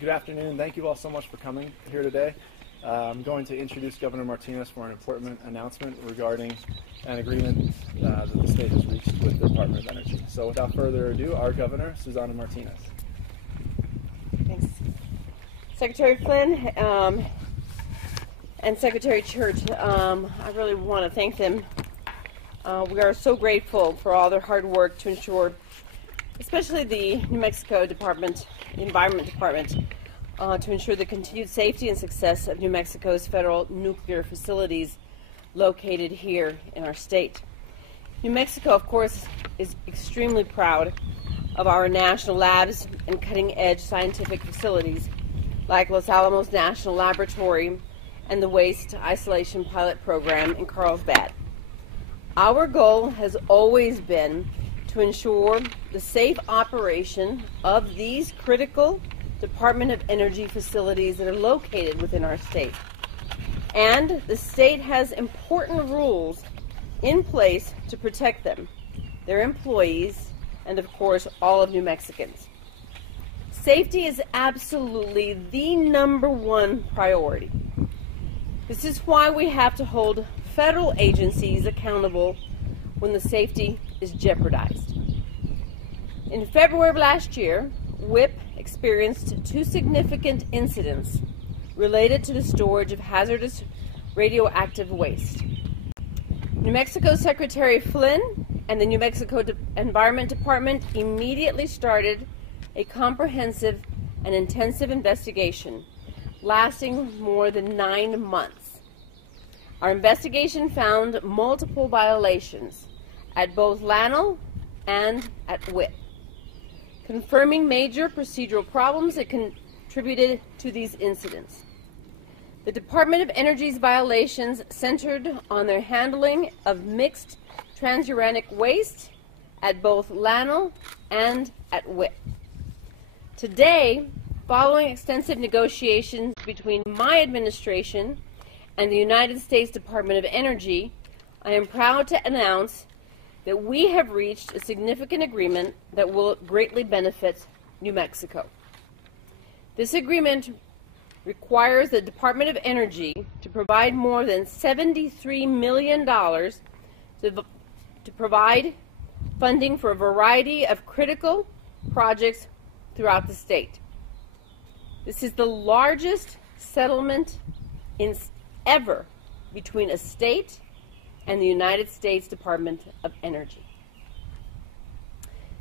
Good afternoon. Thank you all so much for coming here today. I'm going to introduce Governor Martinez for an important announcement regarding an agreement that the state has reached with the Department of Energy. So without further ado, our Governor, Susana Martinez. Thanks. Secretary Flynn and Secretary Church, I really want to thank them. We are so grateful for all their hard work to ensure, especially the New Mexico Environment Department, to ensure the continued safety and success of New Mexico's federal nuclear facilities located here in our state. New Mexico, of course, is extremely proud of our national labs and cutting-edge scientific facilities like Los Alamos National Laboratory and the Waste Isolation Pilot Program in Carlsbad. Our goal has always been to ensure the safe operation of these critical Department of Energy facilities that are located within our state. And the state has important rules in place to protect them, their employees, and of course all of New Mexicans. Safety is absolutely the #1 priority. This is why we have to hold federal agencies accountable when the safety is jeopardized. In February of last year, WIPP experienced 2 significant incidents related to the storage of hazardous radioactive waste. New Mexico Secretary Flynn and the New Mexico Environment Department immediately started a comprehensive and intensive investigation lasting more than 9 months. Our investigation found multiple violations at both LANL and at WIPP, confirming major procedural problems that contributed to these incidents. The Department of Energy's violations centered on their handling of mixed transuranic waste at both LANL and at WIPP. Today, following extensive negotiations between my administration and the United States Department of Energy, I am proud to announce that we have reached a significant agreement that will greatly benefit New Mexico. This agreement requires the Department of Energy to provide more than $73 million to provide funding for a variety of critical projects throughout the state. This is the largest settlement ever between a state and the United States Department of Energy.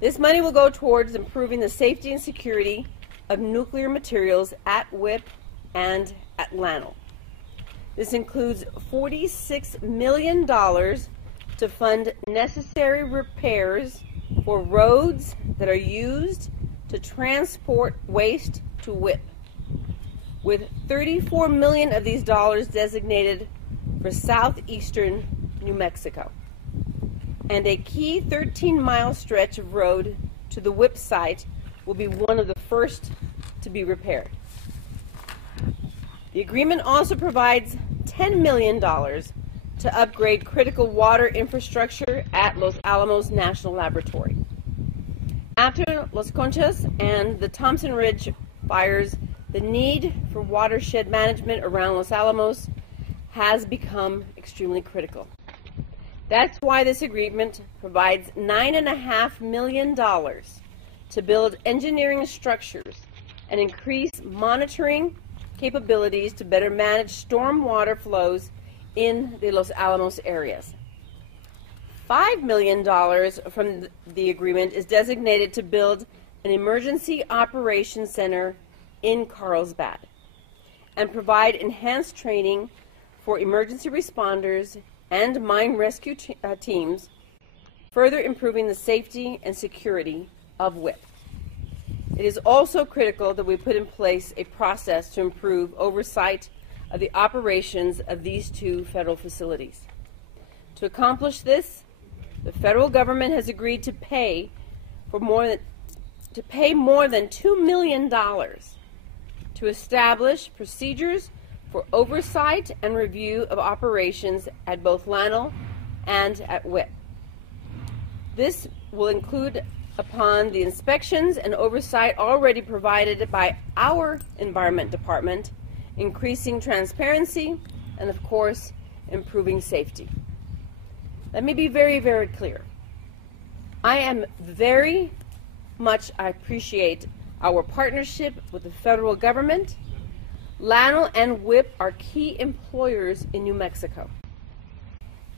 This money will go towards improving the safety and security of nuclear materials at WIPP and at LANL. This includes $46 million to fund necessary repairs for roads that are used to transport waste to WIPP, with $34 million of these dollars designated for southeastern New Mexico, and a key 13-mile stretch of road to the WIPP site will be one of the first to be repaired. The agreement also provides $10 million to upgrade critical water infrastructure at Los Alamos National Laboratory. After Las Conchas and the Thompson Ridge fires, the need for watershed management around Los Alamos has become extremely critical. That's why this agreement provides $9.5 million to build engineering structures and increase monitoring capabilities to better manage stormwater flows in the Los Alamos areas. $5 million from the agreement is designated to build an emergency operations center in Carlsbad and provide enhanced training for emergency responders and mine rescue teams, further improving the safety and security of WIPP. It is also critical that we put in place a process to improve oversight of the operations of these 2 federal facilities. To accomplish this, the federal government has agreed to pay more than $2 million to establish procedures for oversight and review of operations at both LANL and at WIPP. This will include upon the inspections and oversight already provided by our Environment Department, increasing transparency, and of course, improving safety. Let me be very, very clear. I appreciate our partnership with the federal government. LANL and WIPP are key employers in New Mexico.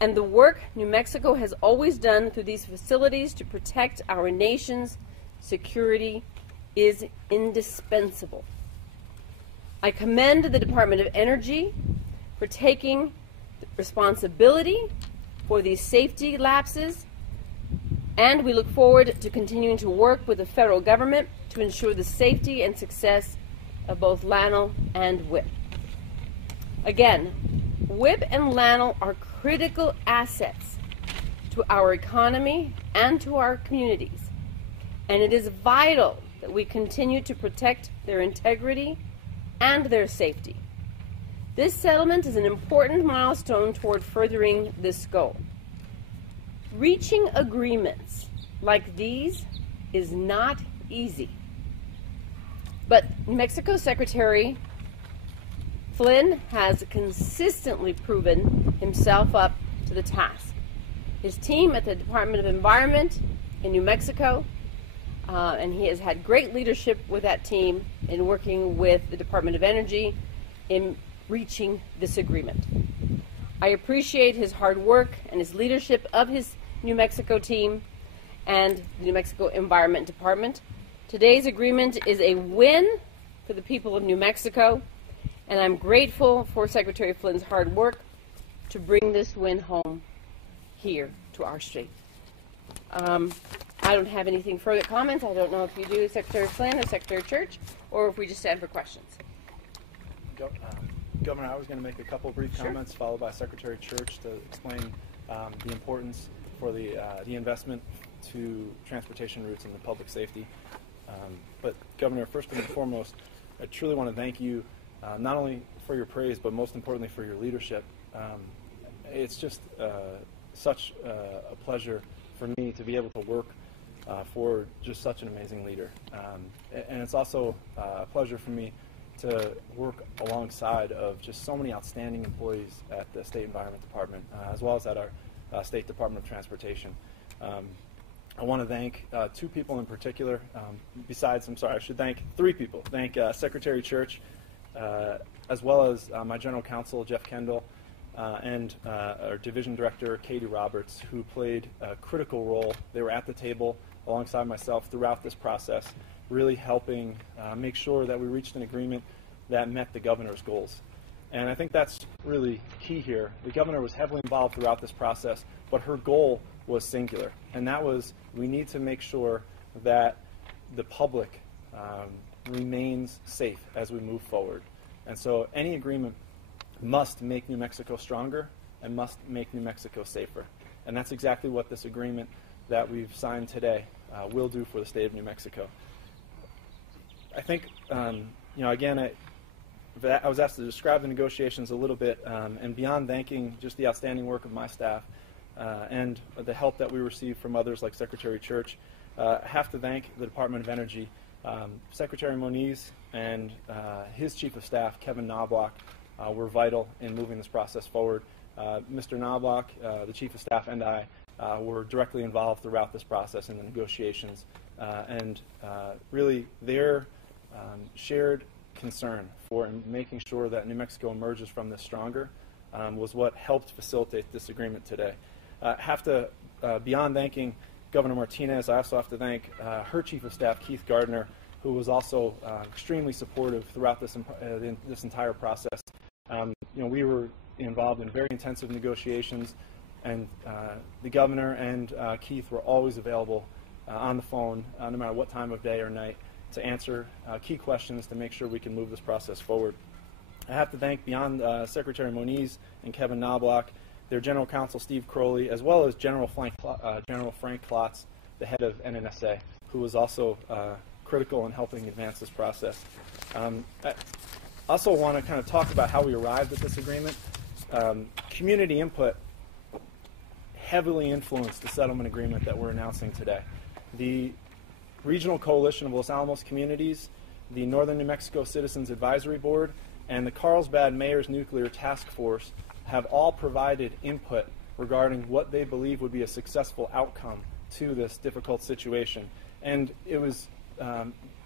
And the work New Mexico has always done through these facilities to protect our nation's security is indispensable. I commend the Department of Energy for taking responsibility for these safety lapses, and we look forward to continuing to work with the federal government to ensure the safety and success of both LANL and WIPP. Again, WIPP and LANL are critical assets to our economy and to our communities, and it is vital that we continue to protect their integrity and their safety. This settlement is an important milestone toward furthering this goal. Reaching agreements like these is not easy, but New Mexico Secretary Flynn has consistently proven himself up to the task. His team at the Department of Environment in New Mexico, and he has had great leadership with that team in working with the Department of Energy in reaching this agreement. I appreciate his hard work and his leadership of his New Mexico team and the New Mexico Environment Department. Today's agreement is a win for the people of New Mexico, and I'm grateful for Secretary Flynn's hard work to bring this win home here to our state. I don't have anything further comments. I don't know if you do, Secretary Flynn or Secretary Church, or if we just stand for questions. Governor, I was going to make a couple brief comments, followed by Secretary Church to explain the importance for the investment to transportation routes and the public safety. But Governor, first and foremost, I truly want to thank you not only for your praise, but most importantly for your leadership. It's just such a pleasure for me to be able to work for just such an amazing leader. And it's also a pleasure for me to work alongside of just so many outstanding employees at the State Environment Department, as well as at our State Department of Transportation. I want to thank two people in particular. I should thank three people. Thank Secretary Church, as well as my General Counsel, Jeff Kendall, and our Division Director, Katie Roberts, who played a critical role. They were at the table alongside myself throughout this process, really helping make sure that we reached an agreement that met the governor's goals. And I think that's really key here. The governor was heavily involved throughout this process, but her goal was singular, and that was we need to make sure that the public remains safe as we move forward. And so any agreement must make New Mexico stronger and must make New Mexico safer. And that's exactly what this agreement that we've signed today will do for the state of New Mexico. I think, again, I was asked to describe the negotiations a little bit, and beyond thanking just the outstanding work of my staff and the help that we received from others like Secretary Church, I have to thank the Department of Energy. Secretary Moniz and his Chief of Staff, Kevin Knobloch, were vital in moving this process forward. Mr. Knobloch, the Chief of Staff, and I were directly involved throughout this process in the negotiations, and really their shared concern for making sure that New Mexico emerges from this stronger was what helped facilitate this agreement today. Beyond thanking Governor Martinez, I also have to thank her Chief of Staff, Keith Gardner, who was also extremely supportive throughout this entire process. We were involved in very intensive negotiations, and the governor and Keith were always available on the phone, no matter what time of day or night, to answer key questions to make sure we can move this process forward. I have to thank beyond Secretary Moniz and Kevin Knobloch, their General Counsel Steve Crowley, as well as General Frank Klotz, the head of NNSA, who was also critical in helping advance this process. I also want to kind of talk about how we arrived at this agreement. Community input heavily influenced the settlement agreement that we're announcing today. The Regional Coalition of Los Alamos Communities, the Northern New Mexico Citizens Advisory Board, and the Carlsbad Mayor's Nuclear Task Force have all provided input regarding what they believe would be a successful outcome to this difficult situation. And it was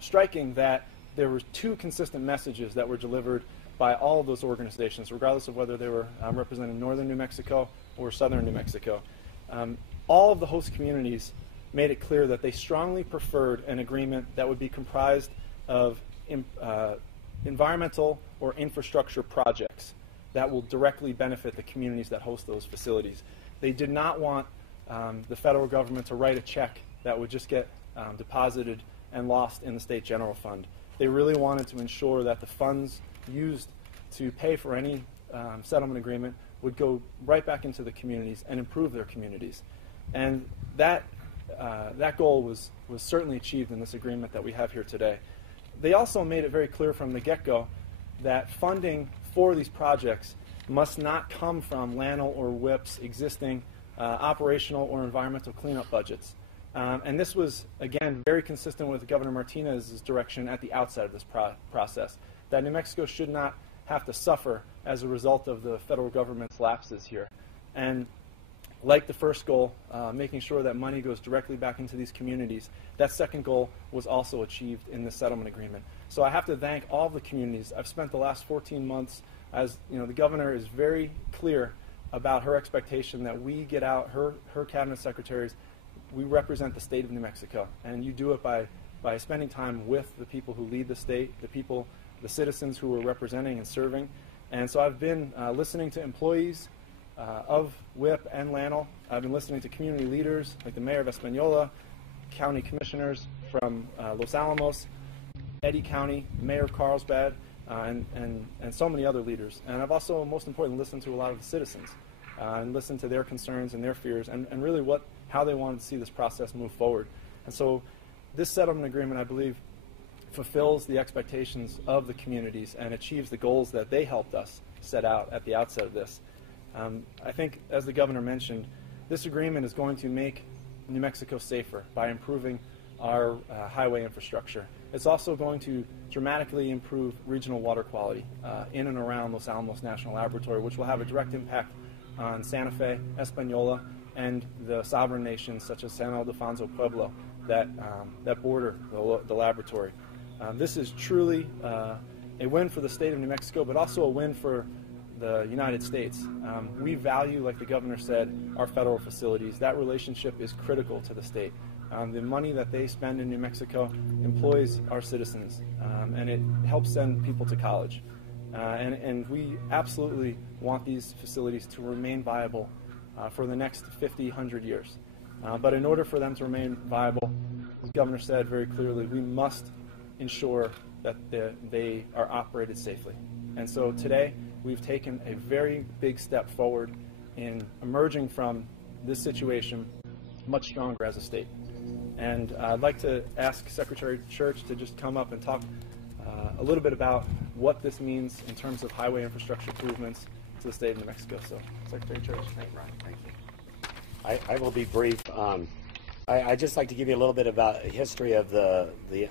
striking that there were two consistent messages that were delivered by all of those organizations, regardless of whether they were representing Northern New Mexico or Southern New Mexico. All of the host communities made it clear that they strongly preferred an agreement that would be comprised of environmental or infrastructure projects that will directly benefit the communities that host those facilities. They did not want the federal government to write a check that would just get deposited and lost in the state general fund. They really wanted to ensure that the funds used to pay for any settlement agreement would go right back into the communities and improve their communities. And that goal was certainly achieved in this agreement that we have here today. They also made it very clear from the get-go that funding for these projects must not come from LANL or WIPP's existing operational or environmental cleanup budgets. And this was, again, very consistent with Governor Martinez's direction at the outset of this process, that New Mexico should not have to suffer as a result of the federal government's lapses here. And like the first goal, making sure that money goes directly back into these communities, that second goal was also achieved in this settlement agreement. So I have to thank all of the communities. I've spent the last 14 months, as you know, the governor is very clear about her expectation that we get out, her cabinet secretaries, we represent the state of New Mexico. And you do it by spending time with the people who lead the state, the citizens who are representing and serving. And so I've been listening to employees of WIPP and LANL. I've been listening to community leaders like the mayor of Española, county commissioners from Los Alamos, Eddy County, mayor of Carlsbad, and so many other leaders. And I've also, most importantly, listened to a lot of the citizens and listened to their concerns and their fears and really how they wanted to see this process move forward. And so this settlement agreement, I believe, fulfills the expectations of the communities and achieves the goals that they helped us set out at the outset of this. I think, as the governor mentioned, this agreement is going to make New Mexico safer by improving our highway infrastructure. It's also going to dramatically improve regional water quality in and around Los Alamos National Laboratory, which will have a direct impact on Santa Fe, Española, and the sovereign nations such as San Ildefonso Pueblo that border the laboratory. This is truly a win for the state of New Mexico, but also a win for the United States. We value, like the governor said, our federal facilities. That relationship is critical to the state. The money that they spend in New Mexico employs our citizens, and it helps send people to college. And we absolutely want these facilities to remain viable for the next 50, 100 years. But in order for them to remain viable, as the governor said very clearly, we must ensure that they are operated safely. And so today, we've taken a very big step forward in emerging from this situation much stronger as a state. And I'd like to ask Secretary Church to just come up and talk a little bit about what this means in terms of highway infrastructure improvements to the state of New Mexico. So, Secretary Church. Thank you, Ron. Thank you. I will be brief. I'd just like to give you a little bit about the history of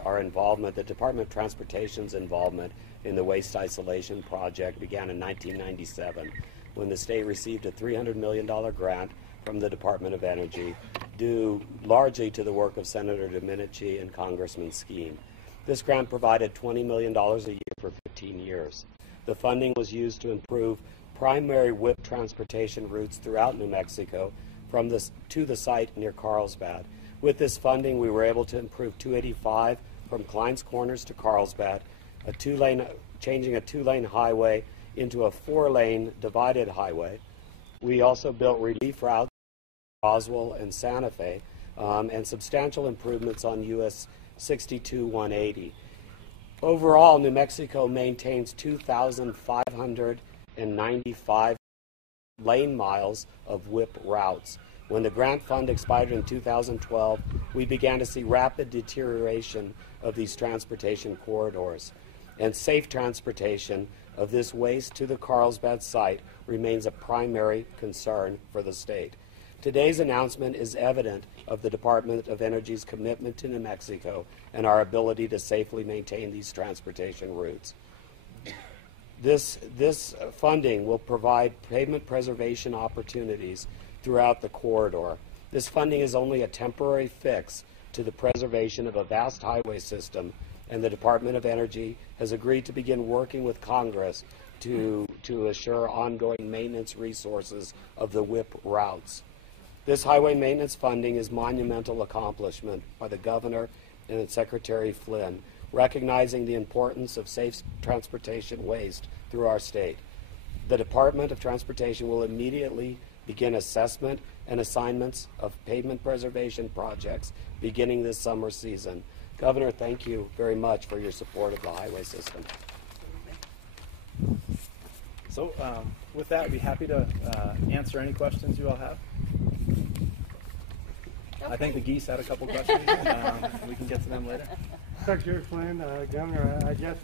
our involvement. The Department of Transportation's involvement in the waste isolation project began in 1997 when the state received a $300 million grant from the Department of Energy due largely to the work of Senator Domenici and Congressman Skeen. This grant provided $20 million a year for 15 years. The funding was used to improve primary WIPP transportation routes throughout New Mexico to the site near Carlsbad. With this funding, we were able to improve 285 from Klein's Corners to Carlsbad, changing a two-lane highway into a four-lane divided highway. We also built relief routes in Roswell and Santa Fe, and substantial improvements on US 62-180. Overall, New Mexico maintains 2,595 lane miles of WIPP routes. When the grant fund expired in 2012, we began to see rapid deterioration of these transportation corridors. And safe transportation of this waste to the Carlsbad site remains a primary concern for the state. Today's announcement is evident of the Department of Energy's commitment to New Mexico and our ability to safely maintain these transportation routes. This funding will provide pavement preservation opportunities throughout the corridor. This funding is only a temporary fix to the preservation of a vast highway system, and the Department of Energy has agreed to begin working with Congress to assure ongoing maintenance resources of the WIPP routes. This highway maintenance funding is a monumental accomplishment by the Governor and Secretary Flynn, recognizing the importance of safe transportation waste through our state. The Department of Transportation will immediately begin assessment and assignments of pavement preservation projects beginning this summer season. Governor, thank you very much for your support of the highway system. So with that, I'd be happy to answer any questions you all have. I think the geese had a couple questions. We can get to them later. Secretary Flynn, Governor, I guess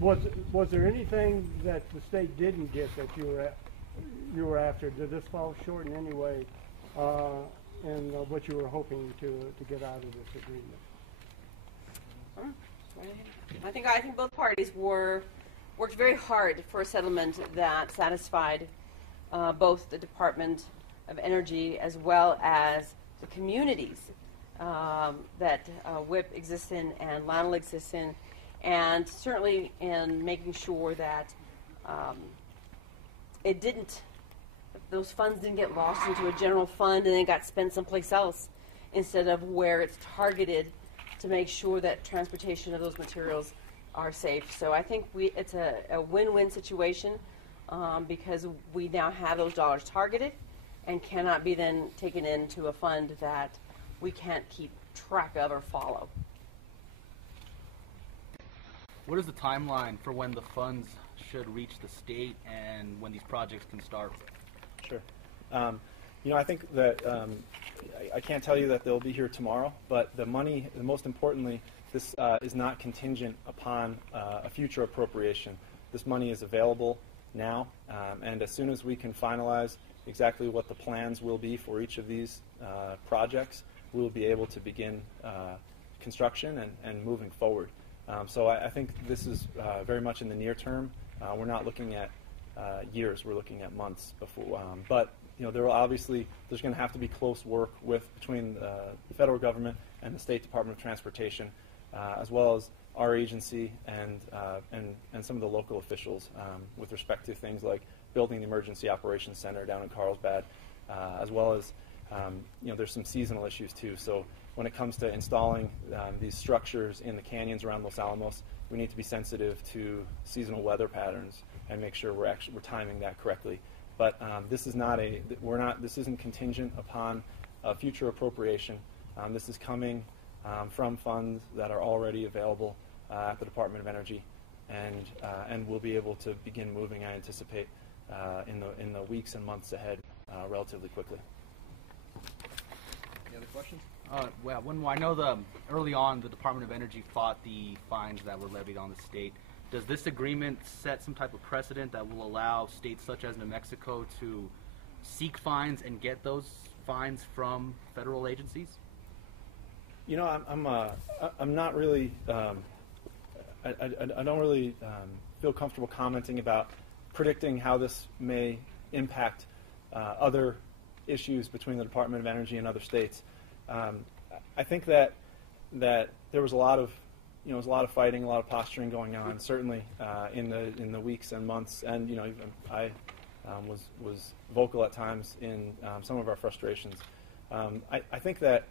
was there anything that the state didn't get that you were after? Did this fall short in any way in what you were hoping to get out of this agreement? I think both parties worked very hard for a settlement that satisfied both the Department of Energy as well as the communities that WIPP exists in and LANL exists in, and certainly in making sure that those funds didn't get lost into a general fund and then got spent someplace else, instead of where it's targeted to make sure that transportation of those materials are safe. So I think it's a win-win situation because we now have those dollars targeted and cannot be then taken into a fund that we can't keep track of or follow. What is the timeline for when the funds should reach the state and when these projects can start? Sure. I think that I can't tell you that they'll be here tomorrow, but the money, most importantly, this is not contingent upon a future appropriation. This money is available now, and as soon as we can finalize exactly what the plans will be for each of these projects, we will be able to begin construction and moving forward. So I think this is very much in the near term. We're not looking at years; we're looking at months before. But there will there's going to have to be close work between the federal government and the State Department of Transportation, as well as our agency and some of the local officials with respect to things like building the Emergency Operations Center down in Carlsbad, as well as there's some seasonal issues too. So when it comes to installing these structures in the canyons around Los Alamos, we need to be sensitive to seasonal weather patterns and make sure we're timing that correctly. But this isn't contingent upon a future appropriation. This is coming from funds that are already available at the Department of Energy, and we'll be able to begin moving, I anticipate, in the weeks and months ahead relatively quickly. Any other questions? Well, one more. I know early on the Department of Energy fought the fines that were levied on the state. Does this agreement set some type of precedent that will allow states such as New Mexico to seek fines and get those fines from federal agencies? I'm not really. I don't really feel comfortable commenting about predicting how this may impact other issues between the Department of Energy and other states. I think that there was a lot of fighting, a lot of posturing going on, certainly in the weeks and months, and even I was vocal at times in some of our frustrations. I think that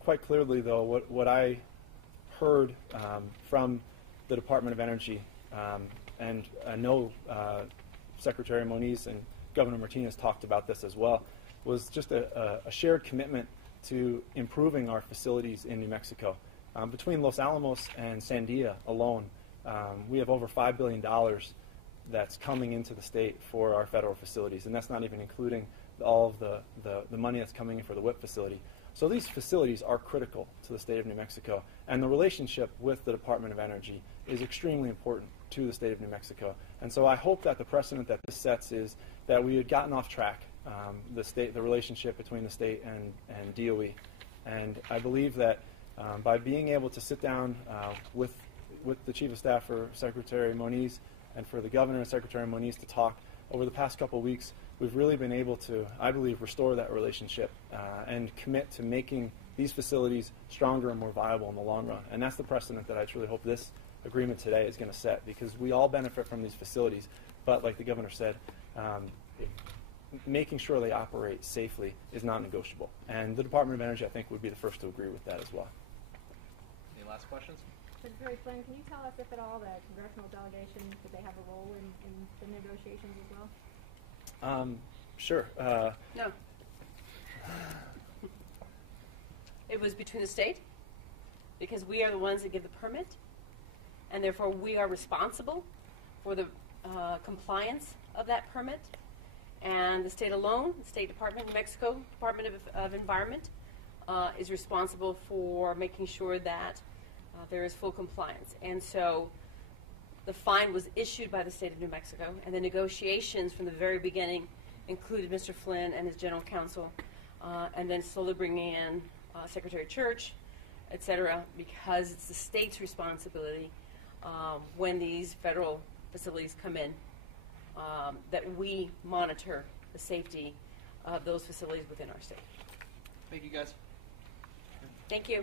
quite clearly, though, what I heard from the Department of Energy, and I know Secretary Moniz and Governor Martinez talked about this as well, was just a shared commitment to improving our facilities in New Mexico. Between Los Alamos and Sandia alone, we have over $5 billion that's coming into the state for our federal facilities, and that's not even including all of the money that's coming in for the WIPP facility. So these facilities are critical to the state of New Mexico, and the relationship with the Department of Energy is extremely important to the state of New Mexico. And so I hope that the precedent that this sets is that we had gotten off track, the relationship between the state and DOE. And I believe that by being able to sit down with the Chief of Staff for Secretary Moniz and for the Governor and Secretary Moniz to talk over the past couple of weeks, we've really been able to, I believe, restore that relationship and commit to making these facilities stronger and more viable in the long run. And that's the precedent that I truly hope this agreement today is going to set, because we all benefit from these facilities, but like the Governor said, making sure they operate safely is not negotiable. And the Department of Energy, I think, would be the first to agree with that as well. Any last questions? Secretary Flynn, can you tell us, if at all, the congressional delegation, did they have a role in the negotiations as well? Sure. No. It was between the state, because we are the ones that give the permit, and therefore we are responsible for the compliance of that permit. And the state alone, the State Department, New Mexico Department of Environment, is responsible for making sure that there is full compliance. And so the fine was issued by the state of New Mexico, and the negotiations from the very beginning included Mr. Flynn and his general counsel, and then slowly bringing in Secretary Church, et cetera, because it's the state's responsibility when these federal facilities come in that we monitor the safety of those facilities within our state. Thank you, guys. Thank you.